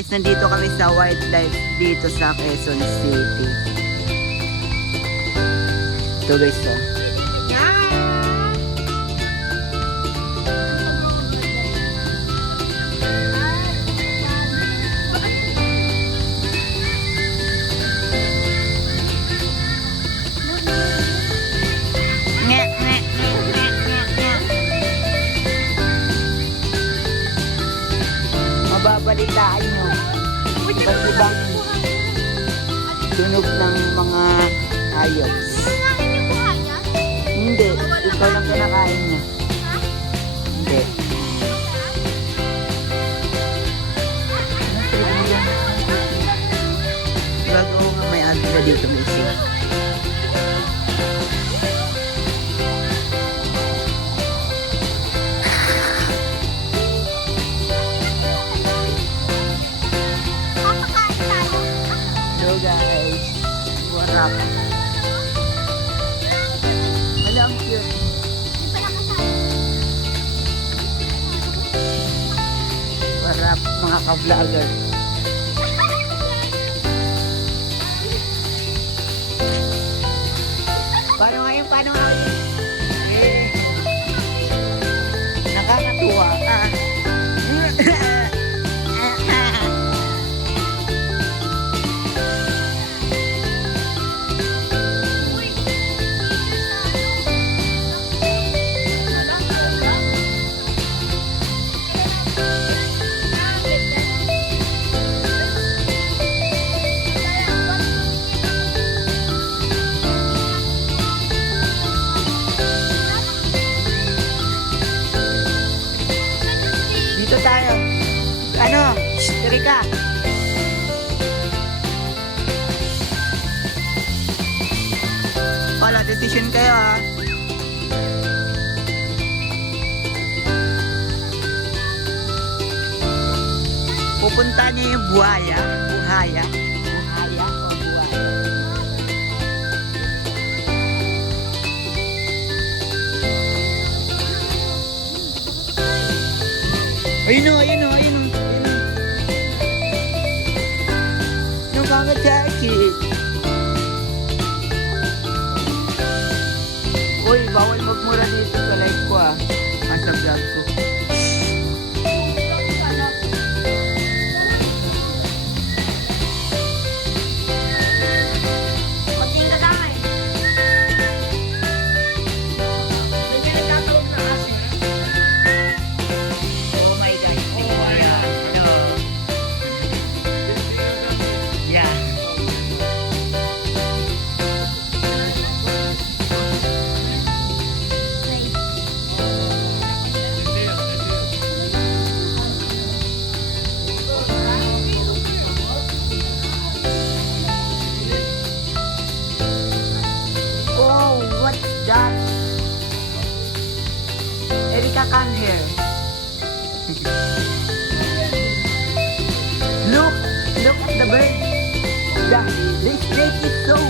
guys, nandito kami sa wildlife dito sa Quezon City. Ito guys, oh. Hayop. Hindi, ikaw lang kinakain niya. Hindi. Bago nga may agla dito, Missy. Mga ka-vlogger? Paano ngayon? Paano ngayon? Nakakatuwa. Ka. Wala, decision kayo ha. Pupunta niyo yung buhaya. Buhaya. Buhaya o buhaya. Ayun o, ayun Uy, bawal magmura dito Come here. Look, look at the bird. The, the snake is so.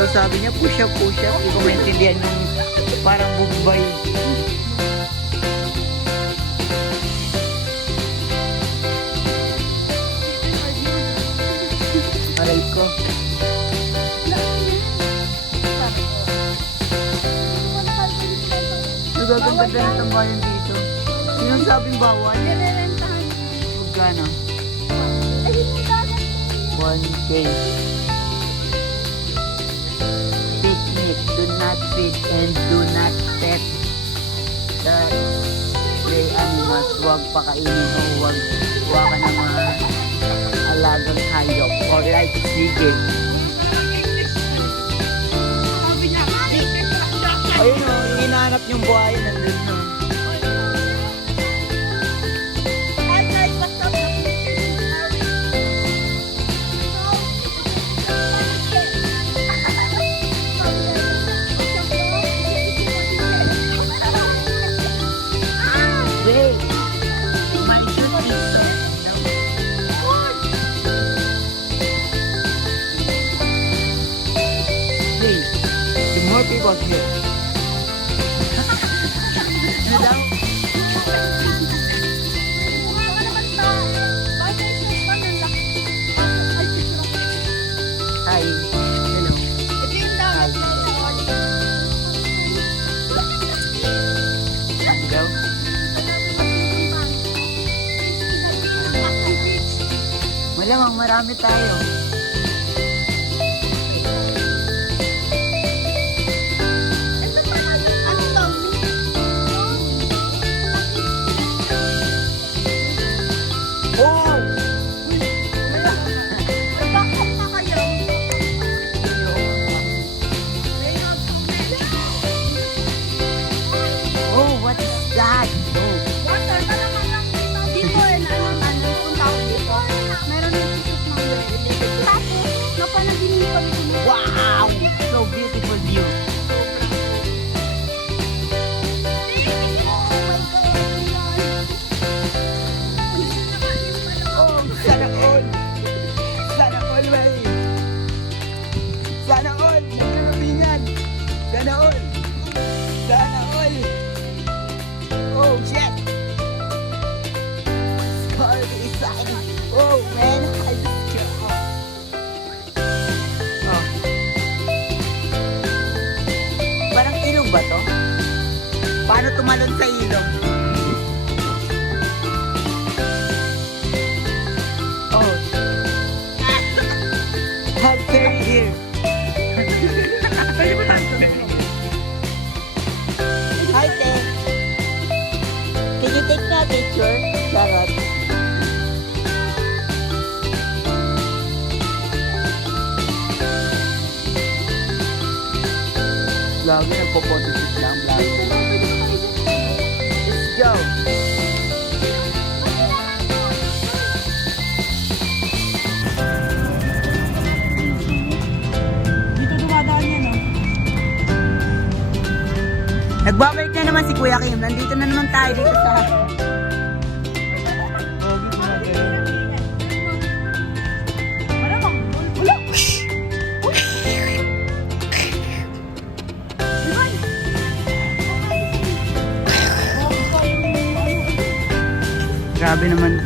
daw sabi niya, push up, push up. Hindi ko maintindihan yung parang bugbay. Aray ko. Nagaganda na ng bayan dito. Sino sabing bawal? Nirerentahan. Magkano? Ay, 1K. Not feed and do not pet the stray animals. Huwag pakainin o huwag huwag ka ng mga alagang hayop. Alright, sige. Ayun o, hinahanap yung buhay nandun no. Malamang marami tayo. Ba to? Paano tumalon sa ilog? Lagi nagpo-photoshoot lang. Lagi. Let's go. Dito dumadaan yan, oh. Nagbabalik na naman si Kuya Kim. Nandito na naman tayo dito sa... naman.